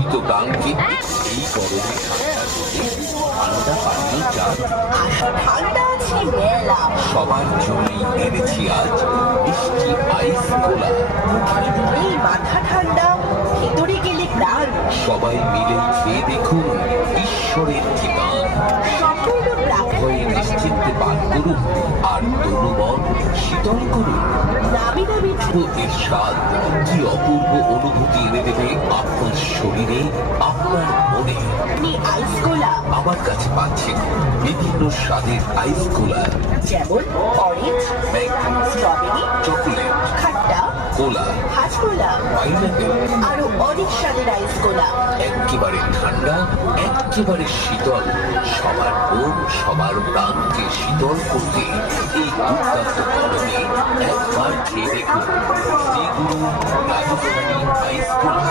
শীত প্রাণকে এই গরমে ঠান্ডা পানীয় চান। ঠান্ডা আছে মেলা, সবার জন্যই এনেছি আজ মিষ্টি আইস কোলা। এই মাথা ঠান্ডা, ভিতরে গেলে প্রাণ। সবাই মিলে খেয়ে দেখুন ঈশ্বরের ঠিকান। সম্পূর্ণ হয়ে নিশ্চিন্তে পান করুন আর তনুমন শীতল করুন। নামি নামি তো এর স্বাদ কি অপূর্ব অনুভূতি এনে দেবে আপনার শরীরে, আপনার মনে। আপনি আইস কোলা, আমার কাছে পাচ্ছেন বিভিন্ন স্বাদের আইস কোলা, যেমন অরেঞ্জ, ম্যাঙ্গো, স্ট্রবেরি, চকোলেট, খাট্টা, কোলা, হাজকোলা, পাইনাপেল। আরো অনেক স্বাদের আইস কোলা। একেবারে ঠান্ডা, একেবারে শীতল, সবার মন সবার প্রাণকে শীতল করতে এই দুর্দান্ত গরমে একবার খেয়ে দেখুন শ্রীগুরু রাজস্থানী আইস কোলা।